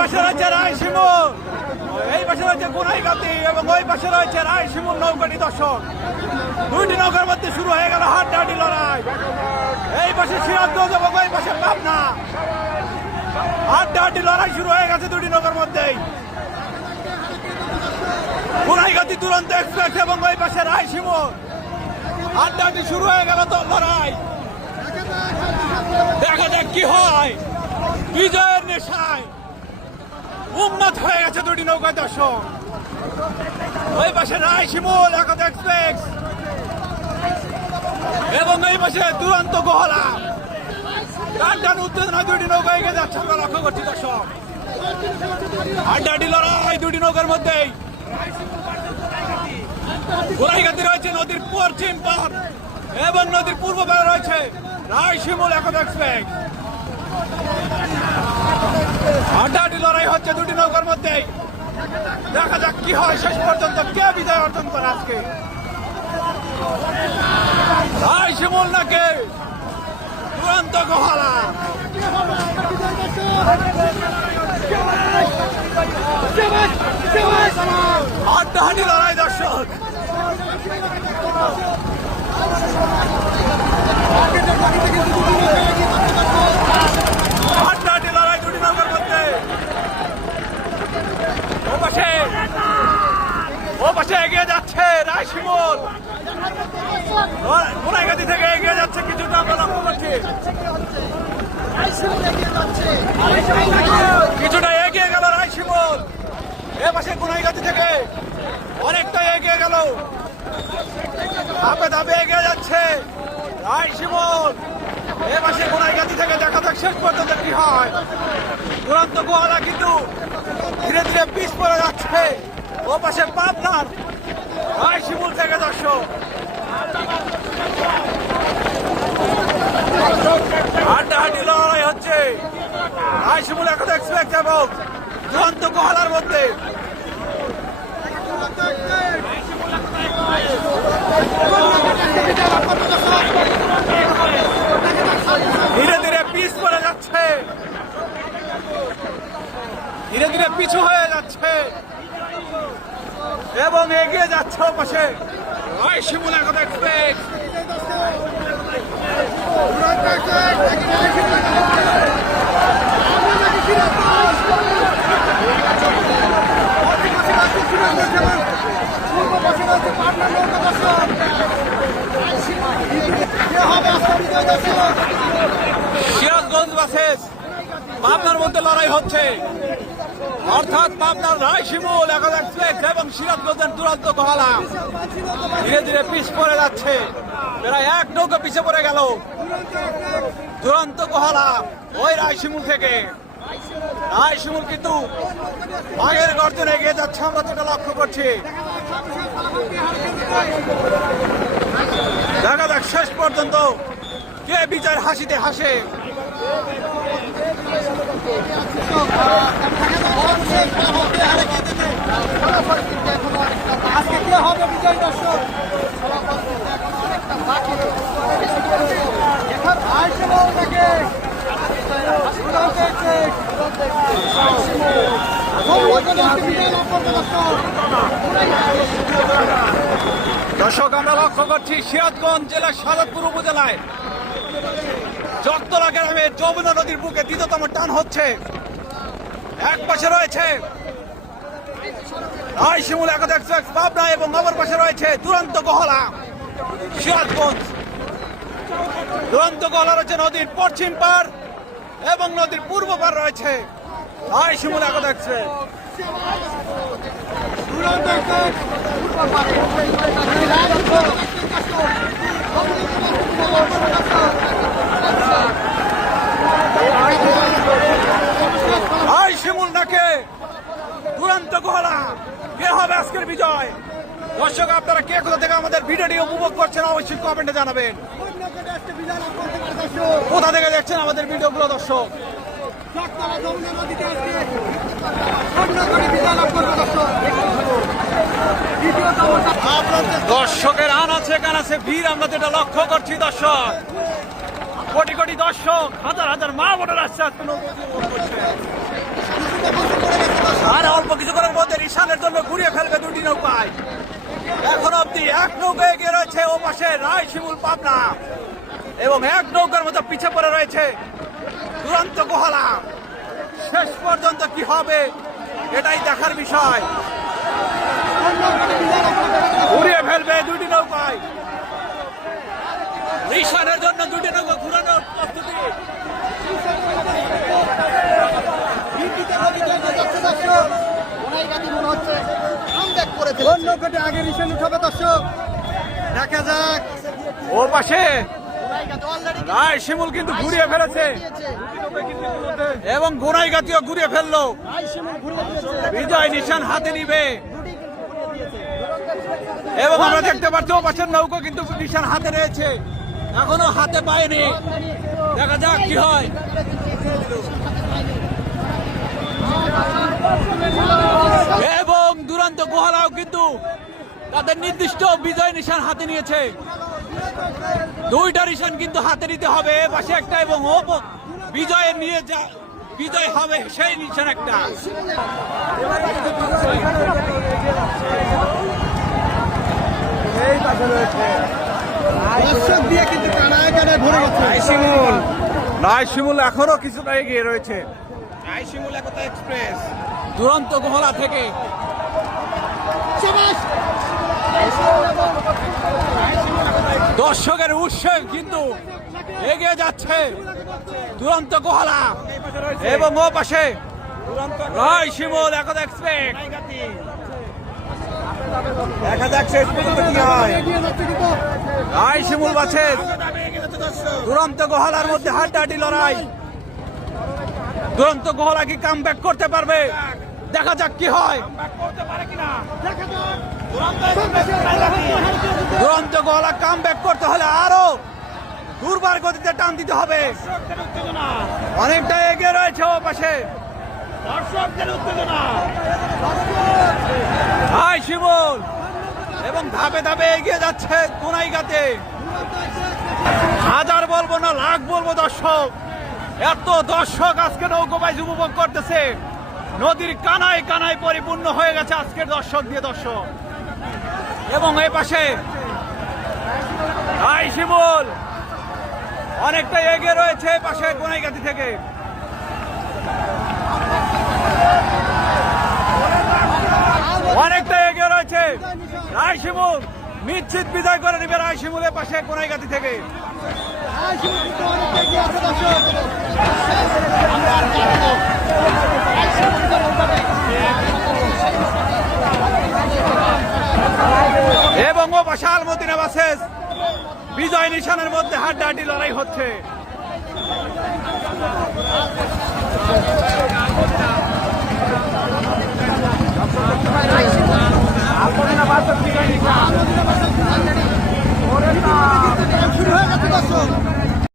পাশে রয়েছে রায়শিমুল, এই পাশে রয়েছে গুনাইগাতি এবং ওই পাশে রয়েছে রায়শিমুল নৌকাটি। দর্শক, দুইটি নৌকার মধ্যে শুরু হয়ে গেল হাড্ডাহাড্ডি লড়াই। এই পাশে সিরাজগঞ্জ এবং ওই পাশে পাবনা, হাড্ডাহাড্ডি লড়াই শুরু হয়ে গেছে দুটি নৌকার মধ্যেই। গুনাইগাতি দুরন্ত এক্সপ্রেস এবং ওই পাশে রায়শিমুল, হাড্ডাহাড্ডি শুরু হয়ে গেল তো লড়াই। দেখা যাক কি হয়। বিজয়ের নেশায় উন্নত হয়ে গেছে দুটি নৌকা। দর্শক, ওই পাশে রায়শিমুল একাদ এক্সপ্রেস এবং এই পাশে দুরন্ত গোহলা, টান উত্তেজনা দুটি নৌকা এগিয়ে যাচ্ছে আমরা লক্ষ্য করছি। দর্শক, হাড্ডাহাড্ডি লড়াই দুটি নৌকার মধ্যেই। গোরাইগাতি রয়েছে নদীর পশ্চিম পার এবং নদীর পূর্ব পারে রয়েছে রায়শিমুল একাদ এক্সপ্রেস। হাড্ডাহাড্ডি লড়াই হচ্ছে দুটি নৌকার মধ্যেই। দেখা যাক কি হয় শেষ পর্যন্ত, কে বিজয় অর্জন করে আজকে, রায়শিমুল নাকি দুরন্ত গোহালা। হাড্ডাহাড্ডি লড়াই। দর্শক, হাড্ডাহাড্ডি লড়াই দুটি নৌকার মধ্যে। ও পাশে এগিয়ে যাচ্ছে রায়শিমুল, গুনাইগাতি থেকে এগিয়ে যাচ্ছে কিছুটা আমরা লক্ষ্য করছি। কিছুটা এগিয়ে গেল রায়শিমুল, এ পাশে গুনাইগাতি থেকে অনেকটা এগিয়ে গেল, ধাপে ধাপে এগিয়ে যাচ্ছে রায়শিমুল। এ পাশে গুনাইগাতি থেকে দেখা যাক শেষ পর্যন্ত কি হয়। দুরন্ত গোহালা কিন্তু ধীরে ধীরে পিছ পড়ে যাচ্ছে ও পাশে পাবনার রায়শিমুল থেকে। দর্শক, হাড্ডাহাড্ডি লড়াই হচ্ছে রায়শিমুল একাদ এক্সপ্রেস এবং দুরন্ত গোহালার মধ্যে। ধীরে ধীরে পিছ পড়ে যাচ্ছে, ধীরে ধীরে পিছু হয়ে যাচ্ছে এবং এগিয়ে যাচ্ছে ও পাশে রায়শিমুল একাদ এক্সপ্রেস। সিরাজগঞ্জ ভার্সেস পাবনার মধ্যে লড়াই হচ্ছে, অর্থাৎ পাবনার রায়শিমুল একাদ এক্সপ্রেস এবং সিরাজগঞ্জের দুরন্ত গোহালা ধীরে ধীরে পিছ পড়ে যাচ্ছে। প্রায় এক নৌকা পিছে পড়ে গেল দুরন্ত গোহালা ওই রায়শিমুল থেকে। রায়শিমুল কিন্তু আগের গর্জনে এগিয়ে যাচ্ছে, আমরা যেটা লক্ষ্য করছি। দেখা যাক শেষ পর্যন্ত কে বিজয়ের হাসিতে হাসে। আজকে কে হবে বিজয়? দর্শক, দর্শক, আমরা লক্ষ্য করছি সিরাজগঞ্জ জেলার সাদতপুর উপজেলায় জগতলা গ্রামে যমুনা নদীর বুকে দ্বিতীয়তম টান হচ্ছে। এক পাশে রয়েছে রায়শিমুল একাদ এক্সপ্রেস পাবনা এবং অপর পাশে রয়েছে দুরন্ত গোহালা সিরাজগঞ্জ। দুরন্ত গোহালা রয়েছে নদীর পশ্চিম পার এবং নদীর পূর্ব পার রয়েছে রায়শিমুল একাদ এক্সপ্রেস। রায়শিমুল নাকি দুরন্ত গোহালা, কে হবে আজকের বিজয়? দর্শক, আপনারা কে কোথা থেকে আমাদের ভিডিওটি উপভোগ করছেন অবশ্যই কমেন্টে জানাবেন। কোথা থেকে দেখছেন আমাদের ভিডিওগুলো? দর্শক, দর্শকের আনাচে কানাচে ভিড় আমরা যেটা লক্ষ্য করছি। দর্শক, কোটি কোটি দর্শক, হাজার হাজার মা বোনেরা আসছে আজকে নৌকা উপভোগ করছে। আর অল্প কিছুক্ষণের মধ্যে নিশানের জন্য ঘুরিয়ে ফেলবে দুটি নৌকায়। এখন অব্দি এক নৌকা এগিয়ে রয়েছে ও পাশে রায় শিমুল পাবনা, এবং এক নৌকার মতো পিছে পড়ে রয়েছে দুরন্ত গোহালা। শেষ পর্যন্ত কি হবে এটাই দেখার বিষয়। ঘুরিয়ে ফেলবে দুটি নৌকায়, নিশানের জন্য দুটি নৌকা ঘুরানোর প্রস্তুতি। আগে নিশান উঠাবে দর্শক, দেখা যাক। ও পাশে রায় শিমুল কিন্তু ঘুরিয়ে ফেলেছে এবং গোনাইগাতিও ঘুরিয়ে ফেললো। বিজয় নিশান হাতে নিবে এবং আমরা দেখতে পাচ্ছি ও পাশের নৌকা কিন্তু নিশান হাতে রয়েছে, এখনো হাতে পায়নি। দেখা যাক কি হয়। এবং দুরন্ত গোহালাও কিন্তু তাদের নির্দিষ্ট বিজয় নিশান হাতে নিয়েছে। দুইটা নিশান কিন্তু হাতে নিতে হবে, পাশে একটা এবং ও বিজয়ের নিয়ে যা বিজয় হবে সেই নিশান একটা। দর্শক দিয়ে কিন্তু কানায় কানায় ভরে গেছে। রায় শিমুল এখনো কিছুটা এগিয়ে রয়েছে। রায় শিমুল একতা এক্সপ্রেস দুরন্ত গোহালা থেকে দর্শকের উৎসব কিন্তু এগিয়ে যাচ্ছে দুরন্ত গোহালা এবং ও পাশে রায় শিমুল একতা এক্সপ্রেস। দেখা যাক শেষ পর্যন্ত কি হয়। রায় শিমুল বাছে দুরন্ত গোহালার মধ্যে হাড্ডাহাড্ডি লড়াই। দুরন্ত গোহালা কি কাম ব্যাক করতে পারবে? দেখা যাক কি হয়। দুরন্ত গোহালা কাম ব্যাক করতে হলে আরো দুর্বার গতিতে টান দিতে হবে। অনেকটা এগিয়ে রয়েছে ও পাশে রায় শিমুল এবং ধাপে ধাপে এগিয়ে যাচ্ছে গোনাইগাতে। হাজার বলবো না লাখ বলবো দর্শক, এত দর্শক আজকে নৌকোবাইজ উপভোগ করতেছে। নদীর কানায় কানায় পরিপূর্ণ হয়ে গেছে আজকের দর্শক দিয়ে দর্শক। এবং এই পাশে রায় শিমুল অনেকটা এগিয়ে রয়েছে পাশে গোনাইগাতি থেকে। অনেকটা এগিয়ে রয়েছে রায় শিমুল, নিশ্চিত বিজয় করে নিবে রায় শিমুলের পাশে গোনাইগাতি থেকে। এবং ও পাশে আলমদিনা বাসেস বিজয় নিশানের মধ্যে হাড্ডাহাড্ডি লড়াই হচ্ছে।